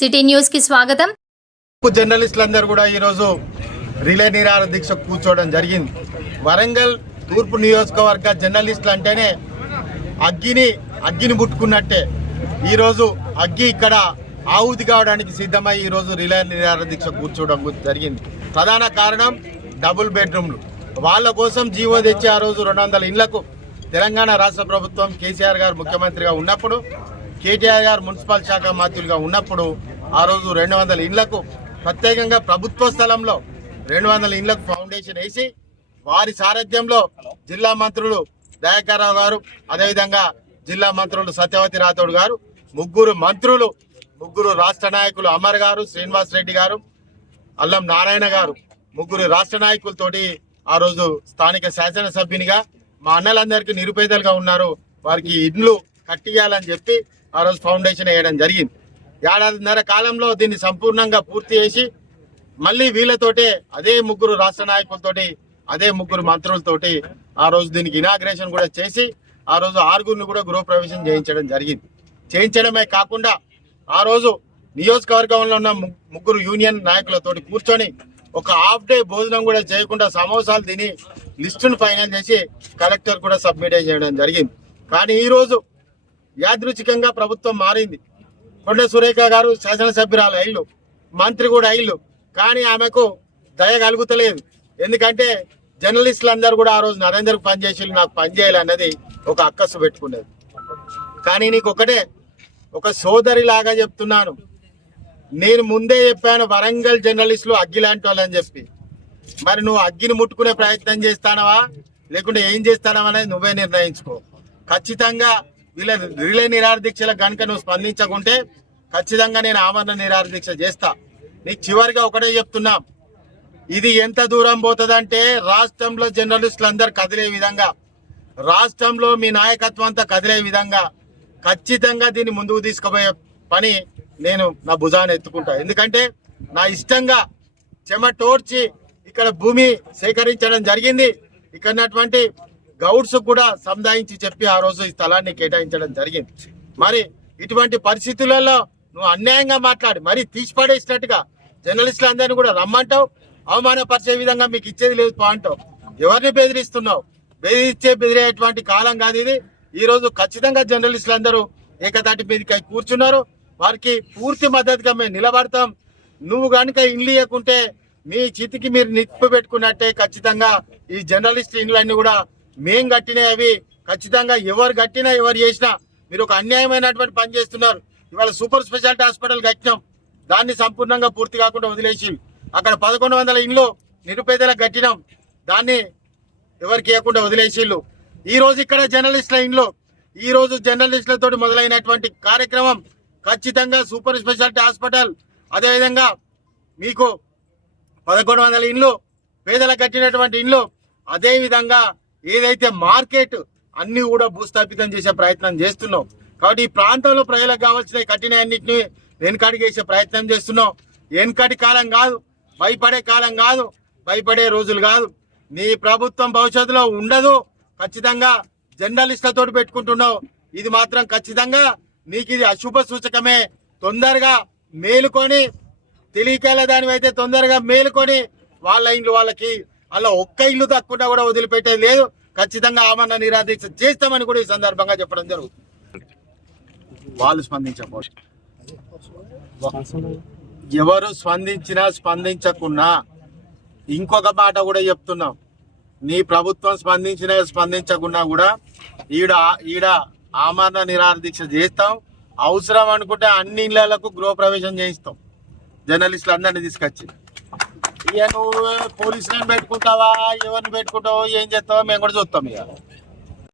City న్యూస్కి స్వాగతం. జర్నలిస్టులందరూ కూడా ఈరోజు రిలే నిరాహార దీక్ష కూర్చోవడం జరిగింది. వరంగల్ తూర్పు నియోజకవర్గ జర్నలిస్టులు అంటేనే అగ్గిని అగ్గిని పుట్టుకున్నట్టే ఈరోజు అగ్గి ఇక్కడ ఆవుతి కావడానికి సిద్ధమై ఈరోజు రిలే నిరాహార దీక్ష కూర్చోవడం జరిగింది. ప్రధాన కారణం డబుల్ బెడ్రూమ్లు. వాళ్ళ కోసం జీవో తెచ్చి ఆ రోజు రెండు వందల ఇళ్ళకు తెలంగాణ రాష్ట్ర ప్రభుత్వం కేసీఆర్ గారు ముఖ్యమంత్రిగా ఉన్నప్పుడు కేటీఆర్ గారు మున్సిపల్ శాఖ మంత్రులుగా ఉన్నప్పుడు ఆ రోజు రెండు వందల ఇండ్లకు ప్రత్యేకంగా ప్రభుత్వ స్థలంలో రెండు వందల ఇండ్లకు ఫౌండేషన్ వేసి వారి సారథ్యంలో జిల్లా మంత్రులు దయాకర్రావు గారు అదేవిధంగా జిల్లా మంత్రులు సత్యవతి రాథోడ్ గారు ముగ్గురు మంత్రులు ముగ్గురు రాష్ట్ర నాయకులు అమర్ గారు శ్రీనివాస్ రెడ్డి గారు అల్లం నారాయణ గారు ముగ్గురు రాష్ట్ర నాయకులతోటి ఆ రోజు స్థానిక శాసనసభ్యునిగా మా అన్నలందరికీ నిరుపేదలుగా ఉన్నారు. వారికి ఇండ్లు కట్టియాలని చెప్పి ఆ రోజు ఫౌండేషన్ వేయడం జరిగింది. ఏడాదిన్నర కాలంలో దీన్ని సంపూర్ణంగా పూర్తి చేసి మళ్ళీ వీళ్ళతోటే అదే ముగ్గురు రాష్ట్ర నాయకులతోటి అదే ముగ్గురు మంత్రులతోటి ఆ రోజు దీనికి ఇనాగ్రేషన్ కూడా చేసి ఆ రోజు ఆరుగురిని కూడా గృహప్రవేశం చేయించడం జరిగింది. చేయించడమే కాకుండా ఆ రోజు నియోజకవర్గంలో ఉన్న ముగ్గురు యూనియన్ నాయకులతోటి కూర్చొని ఒక హాఫ్ డే భోజనం కూడా చేయకుండా సమోసాలు తిని లిస్టును ఫైనల్ చేసి కలెక్టర్ కూడా సబ్మిట్ చేయడం జరిగింది. కానీ ఈరోజు యాదృచ్ఛికంగా ప్రభుత్వం మారింది. కొండ సురేఖ గారు శాసనసభ్యురాలు అయ్యిళ్ళు మంత్రి కూడా అయ్యిళ్ళు కానీ ఆమెకు దయ కలుగుతలేదు. ఎందుకంటే జర్నలిస్టులు అందరూ కూడా ఆ రోజు నరేందర్ పనిచేసి నాకు పనిచేయాలన్నది అన్నది ఒక అక్కసు పెట్టుకునేది కానీ నీకు ఒకటే ఒక సోదరి లాగా చెప్తున్నాను. నేను ముందే చెప్పాను వరంగల్ జర్నలిస్టులు అగ్గి లాంటి వాళ్ళని చెప్పి. మరి నువ్వు అగ్గిని ముట్టుకునే ప్రయత్నం చేస్తానవా? లేకుంటే ఏం చేస్తానవా అనేది నువ్వే నిర్ణయించుకో. ఖచ్చితంగా వీళ్ళ రిలే నిరాహార కనుక నువ్వు స్పందించకుంటే ఖచ్చితంగా నేను ఆమరణ నిరాహార చేస్తా. నీకు చివరిగా ఒకటే చెప్తున్నా. ఇది ఎంత దూరం పోతుందంటే రాష్ట్రంలో జర్నలిస్టులు అందరు కదిలే విధంగా రాష్ట్రంలో మీ నాయకత్వం అంతా కదిలే విధంగా ఖచ్చితంగా దీన్ని ముందుకు తీసుకుపోయే పని నేను నా భుజాన్ని ఎత్తుకుంటా. ఎందుకంటే నా ఇష్టంగా చెమటోడ్చి ఇక్కడ భూమి సేకరించడం జరిగింది. ఇక్కడ ఉన్నటువంటి గౌడ్స్ కూడా సముదాయించి చెప్పి ఆ రోజు ఈ స్థలాన్ని కేటాయించడం జరిగింది. మరి ఇటువంటి పరిస్థితులలో నువ్వు అన్యాయంగా మాట్లాడి. మరి తీసిపడేసినట్టుగా జర్నలిస్టులు అందరినీ కూడా రమ్మంటావు. అవమానపరిచే విధంగా మీకు ఇచ్చేది లేదు పాంటావు అంటావు. ఎవరిని బెదిరిస్తున్నావు? బెదిరించే బెదిరేటువంటి కాలం కాదు ఇది. ఈ రోజు ఖచ్చితంగా జర్నలిస్టులు అందరూ ఏకతాటి మీదకి కూర్చున్నారు. వారికి పూర్తి మద్దతుగా మేము నిలబడతాం. నువ్వు కనుక ఇండ్లు ఇవ్వకుంటే మీ చితికి మీరు నిప్పు పెట్టుకున్నట్టే ఖచ్చితంగా ఈ జర్నలిస్ట్ ఇండ్లన్నీ కూడా మేం కట్టినవి అవి. ఖచ్చితంగా ఎవరు కట్టినా ఎవరు చేసినా మీరు ఒక అన్యాయమైనటువంటి పని చేస్తున్నారు. ఇవాళ సూపర్ స్పెషాలిటీ హాస్పిటల్ కట్టినాం. దాన్ని సంపూర్ణంగా పూర్తి కాకుండా వదిలేసి అక్కడ పదకొండు వందల ఇండ్లు నిరుపేదలకు కట్టినాం. దాన్ని ఎవరికి ఇవ్వకుండా వదిలేసిళ్ళు ఈరోజు ఇక్కడ జర్నలిస్టుల ఇండ్లు. ఈ రోజు జర్నలిస్టులతో మొదలైనటువంటి కార్యక్రమం ఖచ్చితంగా సూపర్ స్పెషాలిటీ హాస్పిటల్. అదేవిధంగా మీకు పదకొండు వందల ఇండ్లు పేదలకు కట్టినటువంటి ఇండ్లు. అదేవిధంగా ఏదైతే మార్కెట్ అన్ని కూడా భూస్థాపితం చేసే ప్రయత్నం చేస్తున్నాం. కాబట్టి ఈ ప్రాంతంలో ప్రజలకు కావాల్సిన కఠిన అన్నింటినీ వెనుకడికి వేసే ప్రయత్నం చేస్తున్నాం. వెనుకటి కాలం కాదు భయపడే కాలం కాదు భయపడే రోజులు కాదు. నీ ప్రభుత్వం భవిష్యత్తులో ఉండదు. ఖచ్చితంగా జర్నలిస్టులతో పెట్టుకుంటున్నావు. ఇది మాత్రం ఖచ్చితంగా నీకు ఇది అశుభ సూచకమే. తొందరగా మేలుకొని తెలియకేళ్ళ దానివైతే తొందరగా మేలుకొని వాళ్ళ ఇండ్లు వాళ్ళకి అలా ఒక్క ఇల్లు తక్కువ కూడా వదిలిపెట్టేది లేదు. ఖచ్చితంగా ఆమరణ నిరాదీక్ష చేస్తామని కూడా ఈ సందర్భంగా చెప్పడం జరుగుతుంది. వాళ్ళు స్పందించకపోవచ్చు ఎవరు స్పందించినా స్పందించకున్నా ఇంకొక మాట కూడా చెప్తున్నాం. నీ ప్రభుత్వం స్పందించినా స్పందించకున్నా కూడా ఈడ ఈడ ఆమరణ నిరాదీక్ష చేస్తాం. అవసరం అనుకుంటే అన్ని ఇళ్ళకు గృహప్రవేశం చేయిస్తాం. జర్నలిస్టులు అందరినీ తీసుకొచ్చి. ఇక నువ్వు పోలీసులను పెట్టుకుంటావా? ఎవరిని పెట్టుకుంటావో? ఏం చేస్తావో మేము కూడా చూస్తాం ఇక.